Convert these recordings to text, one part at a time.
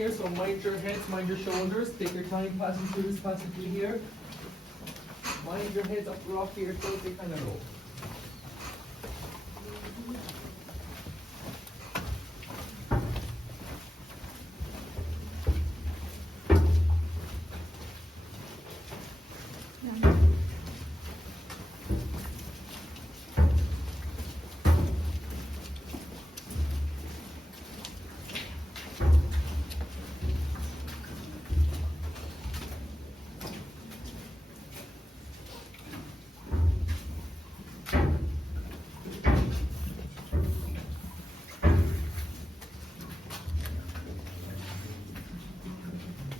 Here, so mind your heads, mind your shoulders. Take your time passing through this passage here. Mind your heads up the rock here, so they kind of low.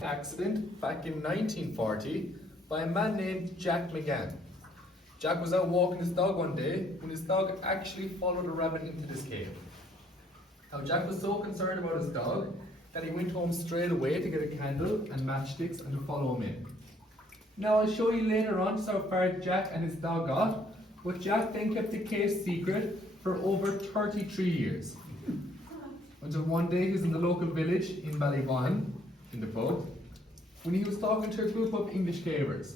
Accident back in 1940 by a man named Jack McGann. Jack was out walking his dog one day when his dog actually followed a rabbit into this cave. Now Jack was so concerned about his dog that he went home straight away to get a candle and matchsticks and to follow him in. Now I'll show you later on just how far Jack and his dog got, but Jack then kept the cave secret for over 33 years. Until one day he was in the local village in Ballyvaughan, in the pub, when he was talking to a group of English cavers.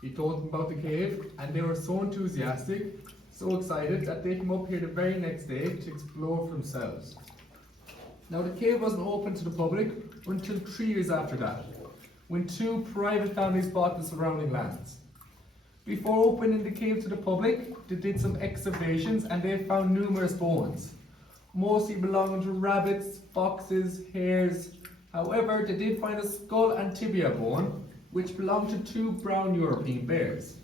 He told them about the cave, and they were so enthusiastic, so excited, that they came up here the very next day to explore for themselves. Now the cave wasn't open to the public until 3 years after that, when 2 private families bought the surrounding lands. Before opening the cave to the public, they did some excavations and they found numerous bones, mostly belonging to rabbits, foxes, hares. However, they did find a skull and tibia bone, which belonged to 2 brown European bears.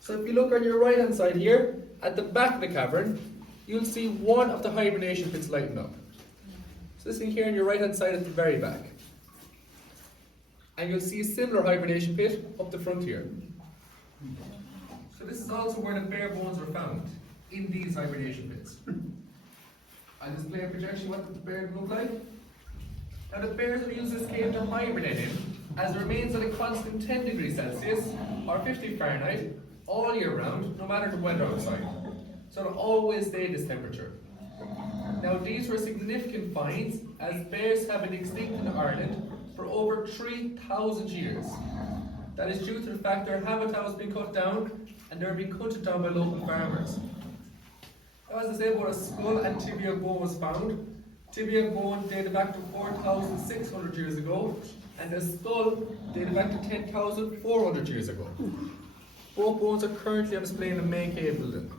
So if you look on your right hand side here, at the back of the cavern, you'll see one of the hibernation pits lighting up. So this thing here on your right hand side at the very back. And you'll see a similar hibernation pit up the front here. So this is also where the bear bones were found, in these hibernation pits. I'll display a projection what the bear look like. Now the bears have used this cave to hibernate in, as it remains at a constant 10 degrees Celsius, or 50 Fahrenheit, all year round, no matter the weather outside. So it'll always stay this temperature. Now these were significant finds, as bears have been extinct in Ireland for over 3,000 years. That is due to the fact their habitat has been cut down, and they're being cut down by local farmers. Now, as I say, about a skull and tibia bone was found. Tibia bone dated back to 4,600 years ago, and the skull dated back to 10,400 years ago. Both bones are currently on display in the main cave building.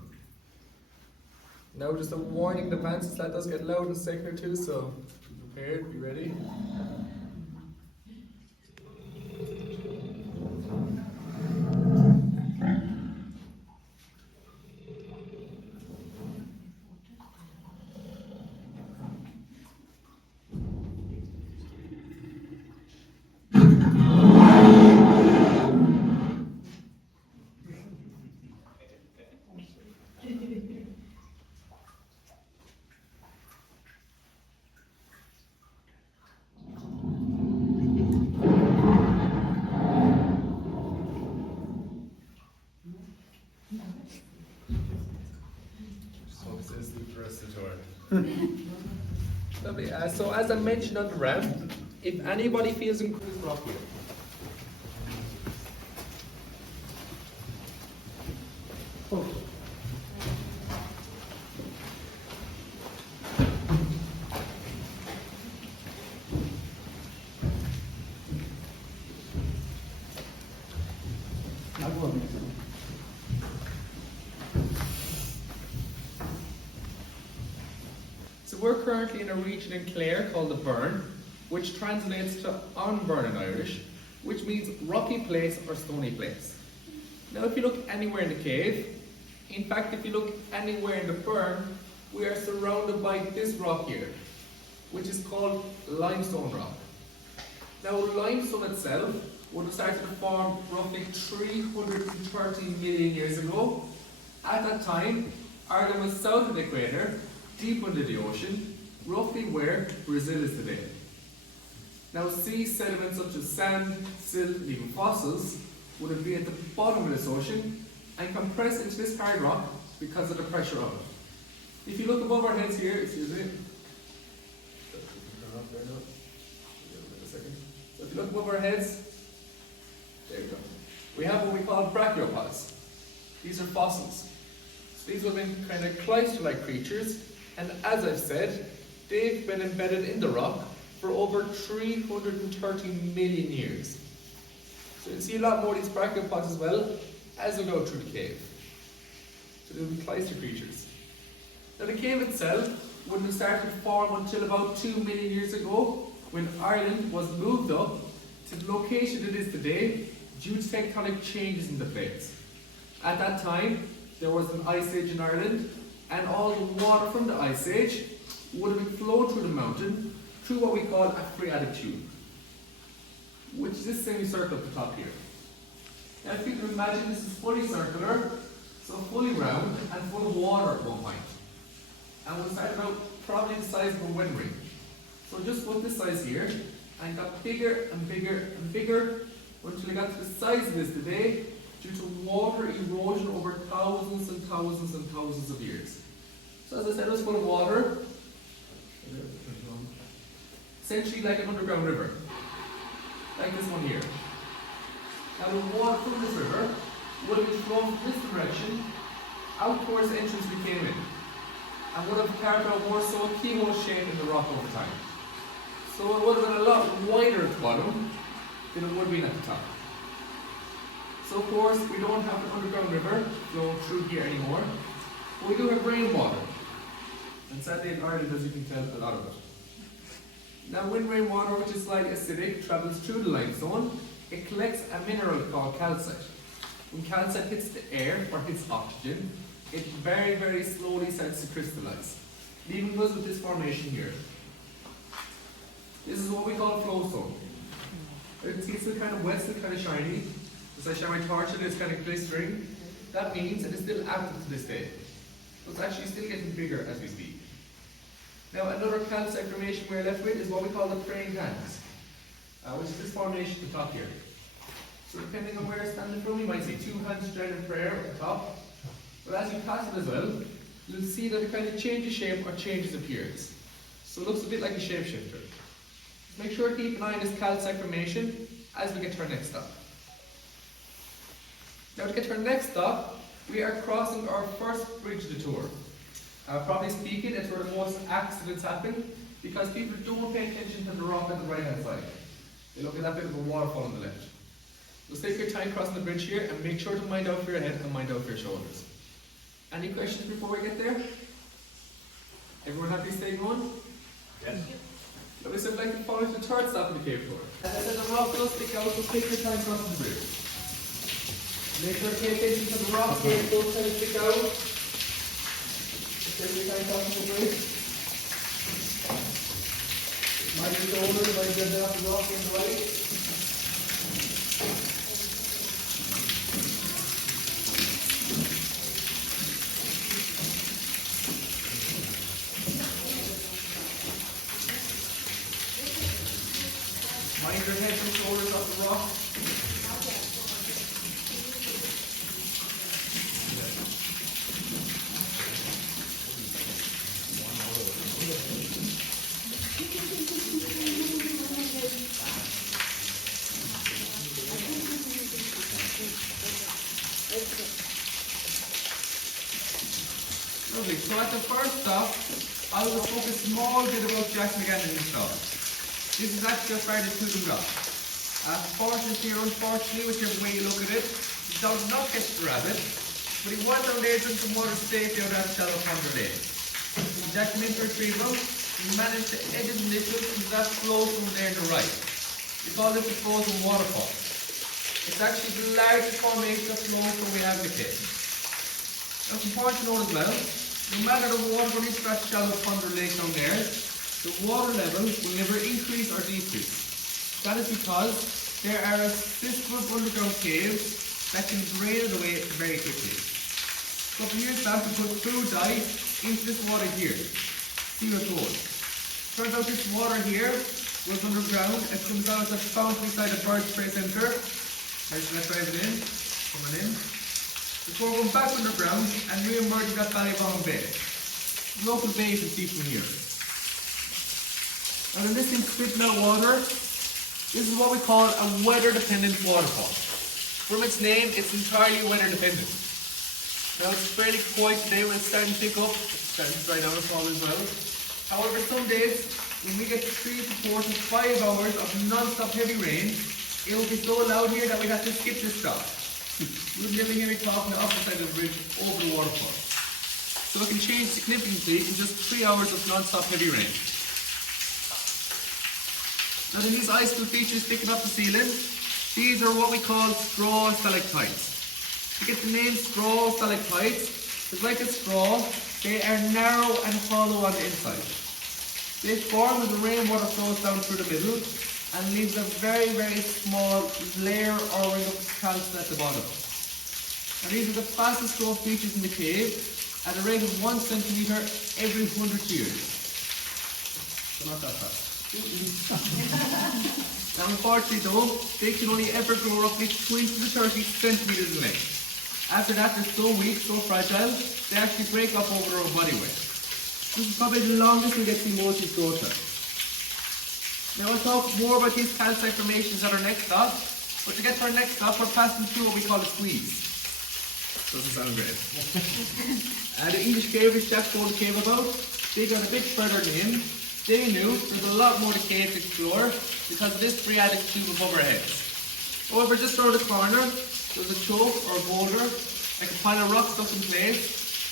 Now just a warning in advance, that does get loud in a second or two, so be prepared, be ready. Lovely. So as I mentioned on the ramp, if anybody feels increased rock here. Oh. So we're currently in a region in Clare called the Burren, which translates to on Burren in Irish, which means rocky place or stony place. Now if you look anywhere in the cave, in fact if you look anywhere in the Burren, we are surrounded by this rock here, which is called limestone rock. Now limestone itself would have started to form roughly 330 million years ago. At that time, Ireland was south of the equator, deep under the ocean, roughly where Brazil is today. Now sea sediments such as sand, silt, and even fossils would have been at the bottom of this ocean and compressed into this hard rock because of the pressure of it. If you look above our heads here, excuse me, you look above our heads, there you go. We have what we call brachiopods. These are fossils. So these would have been kind of clyster-like creatures, and as I've said, they've been embedded in the rock for over 330 million years. So you'll see a lot more of these brachiopods as well as we go through the cave. So they'll be clyster creatures. Now the cave itself wouldn't have started to form until about 2 million years ago, when Ireland was moved up to the location it is today due to tectonic changes in the plates. At that time, there was an ice age in Ireland, and all the water from the ice age would have been flowed through the mountain through what we call a phreatic tube, which is this semicircle at the top here. Now if you can imagine, this is fully circular, so fully round and full of water at one point. And we'll start about probably the size of a wind ring. So just about this size here, and got bigger and bigger and bigger until it got to the size it is today due to water erosion over thousands and thousands and thousands of years. So as I said, it was full of water, essentially like an underground river, like this one here. Now the water from this river would have been flowing from this direction out towards the entrance we came in, and would have carved out more so a keyhole shape in the rock over time. So it would have been a lot wider at the bottom than it would have been at the top. So of course we don't have an underground river flowing through here anymore, but we do have rainwater. And sadly in Ireland, as you can tell, a lot of it. Now when rainwater, which is slightly acidic, travels through the limestone, it collects a mineral called calcite. When calcite hits the air, or hits oxygen, it very, very slowly starts to crystallize, leaving us with this formation here. This is what we call a flow zone. You can see it's still kind of wet, still kind of shiny. As I shine my torch and it's kind of glistering. That means it is still active to this day. So it's actually still getting bigger as we speak. Now another calcite formation we're left with is what we call the praying hands, which is this formation at the top here. So depending on where you're standing from, you might see two hands joined in prayer at the top. But as you pass it as well, you'll see that it kind of changes shape or changes appearance. So it looks a bit like a shapeshifter. Make sure to keep an eye on this calcite formation as we get to our next stop. Now to get to our next stop, we are crossing our first bridge of the tour. Probably speaking, it's where the most accidents happen because people don't pay attention to the rock on the right hand side. They look at that bit of a waterfall on the left. So take your time crossing the bridge here and make sure to mind out for your head and mind out for your shoulders. Any questions before we get there? Everyone happy to stay going? Yes. Lovely, so I'd like to follow to the third stop of the cave tour. As I said, the rock does stick out, so take your time crossing the bridge. Make sure to pay attention to the rock here, it does kind of stick out. Take your time crossing the bridge. Mind your shoulders, mind your head off the rock in the right. Mind your head and shoulders off the rock. Lovely. So at the first stop, I will talk a small bit about Jack McGann and his dog. This is actually a fairly proven rock. Fortunately or unfortunately, whichever way you look at it, the dog did not catch the rabbit, but he was down there drinking water safely out of that shallow pond lake. When Jack came in to retrieve him, he managed to edge the nipple into that flow from there to the right. We call this the frozen waterfall. It's actually the largest formation of flow from we have in the cave. Now it's important to note as well, no matter the water running through that shallow pond or lake down there, the water level will never increase or decrease. That is because there are a system of underground caves that can drain it away very quickly. So from years back, we put food dye into this water here. See how it goes. Turns out this water here goes underground. It comes out as a fountain inside the bird spray centre. Let's drive it in. Coming in. Before going back underground and re-emerging that Ballybong Bay. Local bay you can see from here. And when this thing's spitting out water, This is what we call a weather-dependent waterfall. From its name, it's entirely weather-dependent. Now it's fairly quiet today when it's starting to pick up. It's starting to dry down a fall as well. However, some days, when we get 3 to 4 to 5 hours of non-stop heavy rain, it will be so loud here that we have to skip this stop. You'll never hear me talk on the opposite side of the bridge over the waterfall. So it can change significantly in just 3 hours of non-stop heavy rain. Now then these icicle features sticking up the ceiling, these are what we call straw stalactites. To get the name straw stalactites, it's like a straw, they are narrow and hollow on the inside. They form as the rainwater flows down through the middle and leaves a very, very small layer or ring of calcium at the bottom. And these are the fastest growth features in the cave at a rate of 1 centimetre every 100 years. So not that fast. Now unfortunately though, they can only ever grow roughly 20 to 30 centimetres in length. After that they're so weak, so fragile, they actually break up over their own body weight. This is probably the longest we get to see most of these grow to. Now we'll talk more about these calcite formations at our next stop, but to get to our next stop we're passing through what we call a squeeze. Doesn't sound great. The English cavers Jack told the cave about, they got a bit further in. They knew there's a lot more to cave to explore because of this phreatic tube above our heads. However, just around the corner, there's a choke or a boulder, like a pile of rocks stuck in place,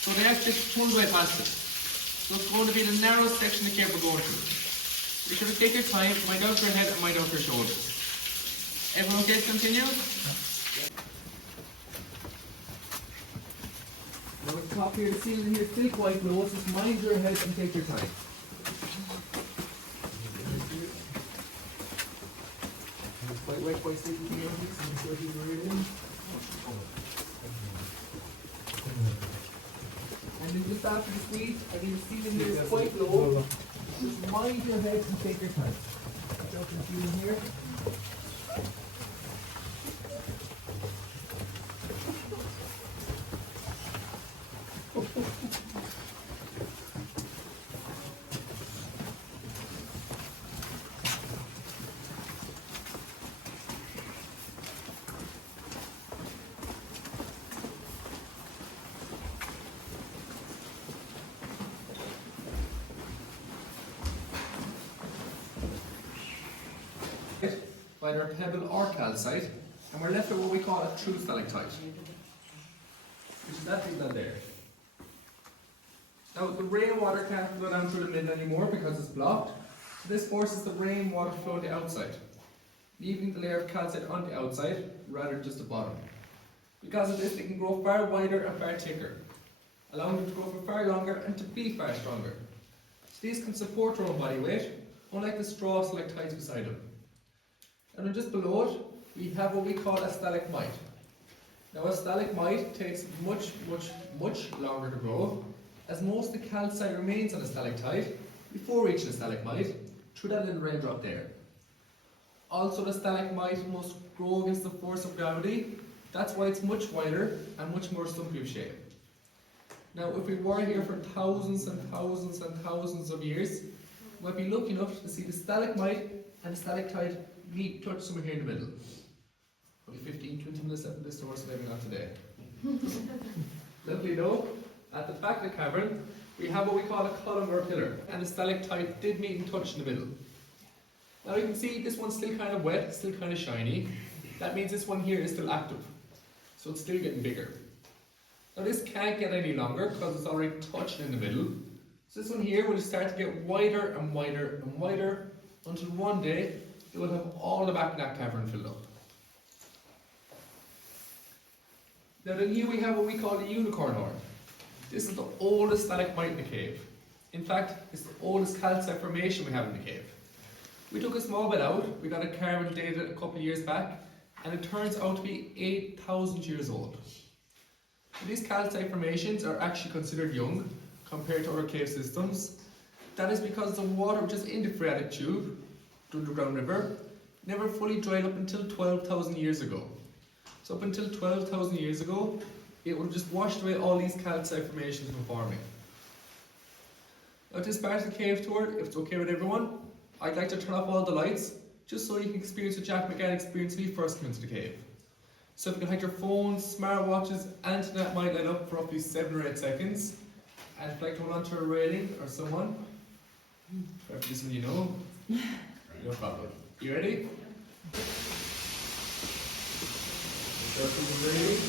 so they actually pulled right past it. So it's going to be the narrowest section of the cave we're going to. Be sure to take your time, mind out your head and mind out your shoulders. Everyone okay to continue? Now at the top here, the ceiling here is still quite low, so just mind your head and take your time. Quite wet, quite sticky here, please. Make sure he's right in. And then just after the squeeze, again the ceiling here is quite low. Just mind your head and take your time. Watch out for the ceiling here. By their pebble or calcite, and we're left with what we call a true stalactite, which is that thing down there. Now the rainwater can't go down through the middle anymore because it's blocked, so this forces the rainwater to flow on the outside, leaving the layer of calcite on the outside rather than just the bottom. Because of this, they can grow far wider and far thicker, allowing them to grow for far longer and to be far stronger. So these can support their own body weight, unlike the straw stalactites beside them. And then just below it, we have what we call a stalagmite. Now a stalagmite takes much longer to grow, as most of the calcite remains on a stalactite before reaching a stalagmite through that little raindrop there. Also the stalagmite must grow against the force of gravity, that's why it's much wider and much more stumpy of shape. Now if we were here for thousands and thousands and thousands of years, we might be lucky enough to see the stalagmite and the stalactite meet, touch somewhere here in the middle. Probably 15-20 minutes after this door, so maybe not today. Lovely though, at the back of the cavern, we have what we call a column or a pillar, and the stalactite did meet and touch in the middle. Now you can see this one's still kind of wet, still kind of shiny. That means this one here is still active, so it's still getting bigger. Now this can't get any longer because it's already touching in the middle. So this one here will start to get wider and wider and wider until one day it will have all the back of that cavern filled up. Now then here we have what we call the unicorn horn. This is the oldest stalagmite in the cave. In fact, it's the oldest calcite formation we have in the cave. We took a small bit out, we got it carbon dated a couple of years back, and it turns out to be 8,000 years old. So these calcite formations are actually considered young compared to other cave systems. That is because the water which is in the phreatic tube, the underground river, never fully dried up until 12,000 years ago. So up until 12,000 years ago, it would have just washed away all these calcite formations from forming. Now at this part of the cave tour, if it's okay with everyone, I'd like to turn off all the lights, just so you can experience what Jack McGann experienced when he first came into the cave. So if you can hide your phones, smartwatches, and internet might light up for roughly 7 or 8 seconds. And if you'd like to hold onto a railing or someone, preferably someone you know, no problem. You ready? Circle the railing.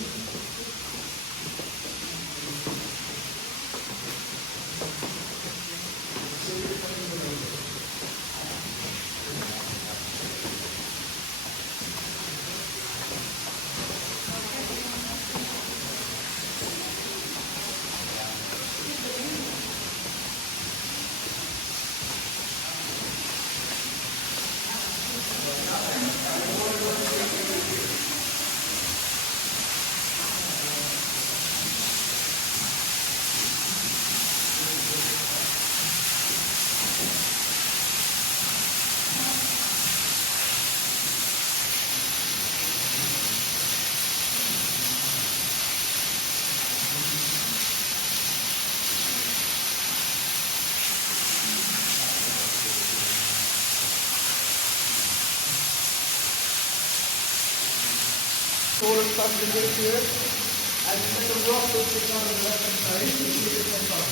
Shoulder stuck in this here, and you make a rough lift on the left hand side, so you get it from top.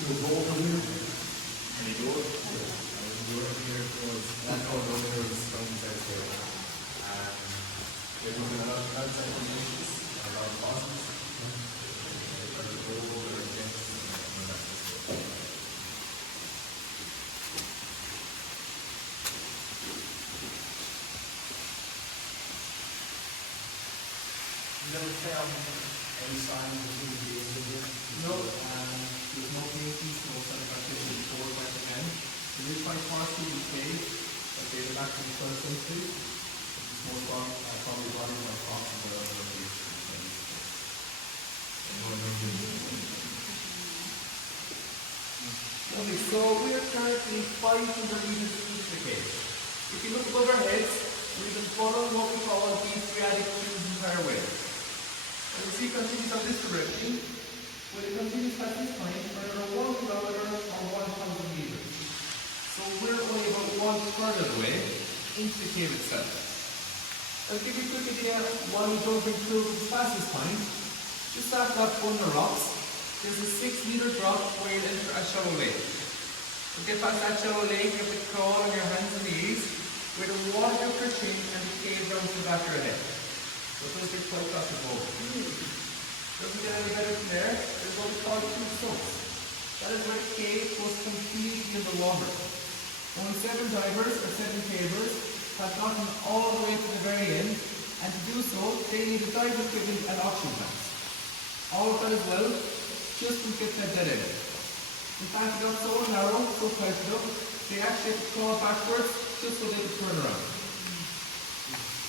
We'll go over here. Any door? The door over here was that door over there was from inside there. There was a lot of outside conditions, a lot of bosses. There's a door or a desk. You never found any signs of human beings in here? No. There's no paintings, no satisfaction before it went again. There is quite partially in the cave that dated back to the 12th century. It's most probably bodies of foxes or other locations. Okay, so we are currently 500 meters into the cave. If you look above our heads, we've been following what we call the Adriatic Tubes entire way. And we see it continues on this direction. Well, it continues past this point for another 1 kilometer or 1,000 meters. So we're only about 1/3 of the way into the cave itself. I'll give you a quick idea while we jump through this fastest point. Just after that bundle of rocks, there's a 6-meter drop where you'll enter a shallow lake. To get past that shallow lake, you have to crawl on your hands and knees, where the water up your chin and the cave down to the back of your head. So it does get quite claustrophobic. Doesn't get any better from there. There's what we call two slopes. That is where the cave goes completely underwater. Only 7 divers or 7 cavers have gotten all the way to the very end, and to do so, they need a dive equipment and oxygen tanks. All of that as well, just to get to that dead end. In fact, it got so narrow, so tight up, they actually had to crawl backwards just so they could turn around.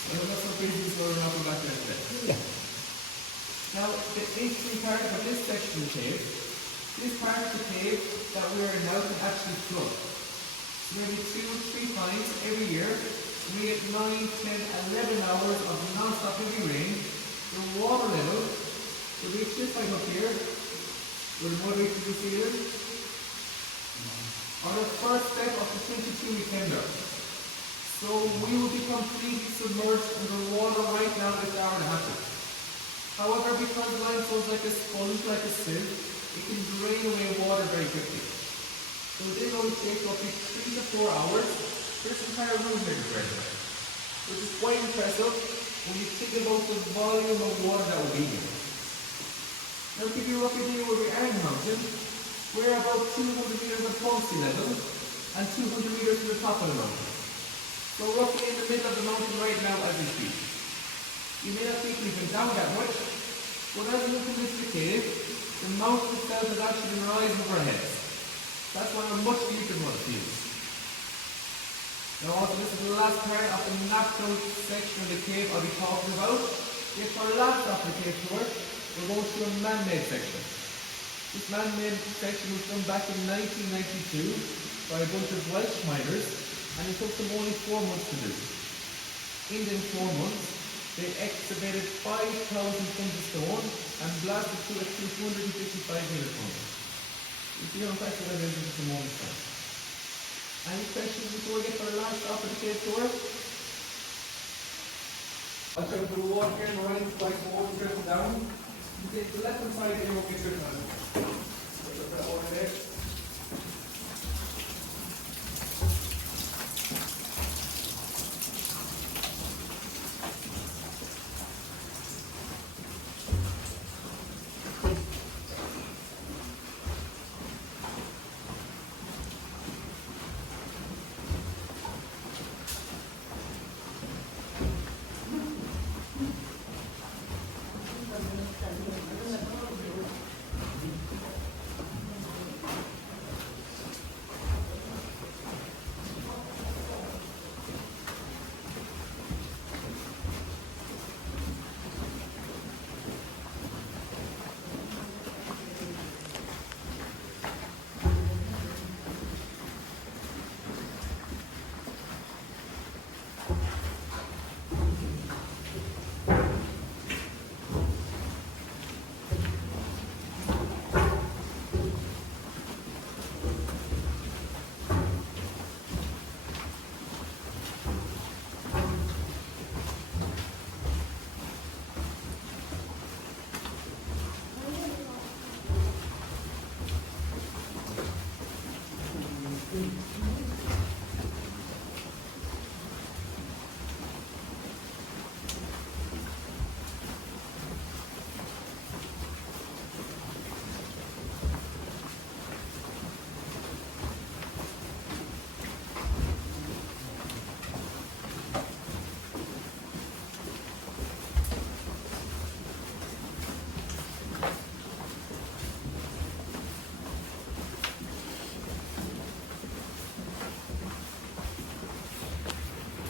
So that's so crazy, so we're not going back there today. Now, the interesting part about this section of the cave, this part of the cave that we are in now can actually float. maybe 2-3 times every year. We get 9, 10, 11 hours of non-stop heavy rain. The water level will reach this height up here, where the mud reaches the ceiling, on the first step of the 22-week tender. So we will be completely submerged underwater right now if that were to happen. However, because limestone is like a sponge, like a sieve, it can drain away water very quickly. So it only takes roughly 3 to 4 hours for this entire room here to drain away, which is quite impressive when you think about the volume of water that will be here. Now to give you a rough idea where we are in the mountain, we're about 200 meters above sea level and 200 meters from the top of the mountain. So roughly in the middle of the mountain right now as we speak. You may not think we've been down that much, but as we look into the cave, the mountain itself has actually been rising over our heads. That's why we're much deeper than what it feels. Now also this is the last part of the natural section of the cave I'll be talking about. If for our last stop of the cave tour, we're going to a man-made section. This man-made section was done back in 1992 by a bunch of Welsh miners, and it took them only 4 months to do. In them 4 months, they excavated 5,000 tons of stone and blasted through it to 255 meter tons. You see how impressive that is in just a moment's time. Any questions before we get to our last stop of the cave tour? I'll turn to the water here and the right side of the water dripping down. You take the left hand side here, we'll get your hand. Put that water there.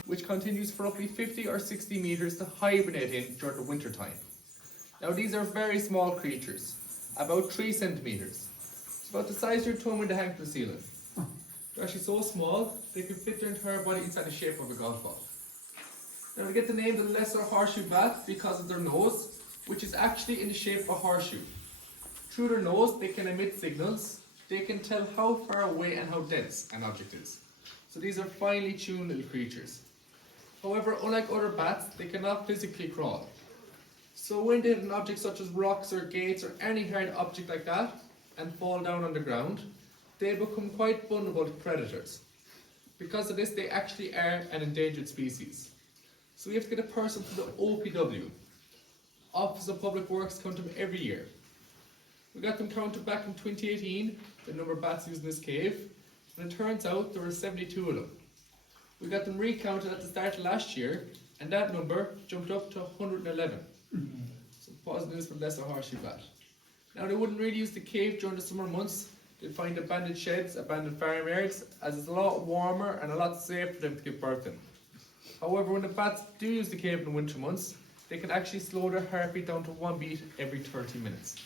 Which continues for roughly 50 or 60 meters to hibernate in during the winter time. Now these are very small creatures, about 3 centimeters. It's about the size of your thumb when they hang from the ceiling. They're actually so small, they can fit their entire body inside the shape of a golf ball. Now they get the name the lesser horseshoe bat because of their nose, which is actually in the shape of a horseshoe. Through their nose, they can emit signals. They can tell how far away and how dense an object is. So these are finely tuned little creatures. However, unlike other bats, they cannot physically crawl. So when they hit an object such as rocks or gates or any hard object like that and fall down on the ground, they become quite vulnerable to predators. Because of this, they actually are an endangered species. So we have to get a person from the OPW, Office of Public Works, count them every year. We got them counted back in 2018, the number of bats used in this cave, and it turns out there were 72 of them. We got them recounted at the start of last year, and that number jumped up to 111. So positive news for the lesser horseshoe bat. Now they wouldn't really use the cave during the summer months. They'd find abandoned sheds, abandoned farmyards, as it's a lot warmer and a lot safer for them to give birth in. However, when the bats do use the cave in the winter months, they can actually slow their heartbeat down to 1 beat every 30 minutes.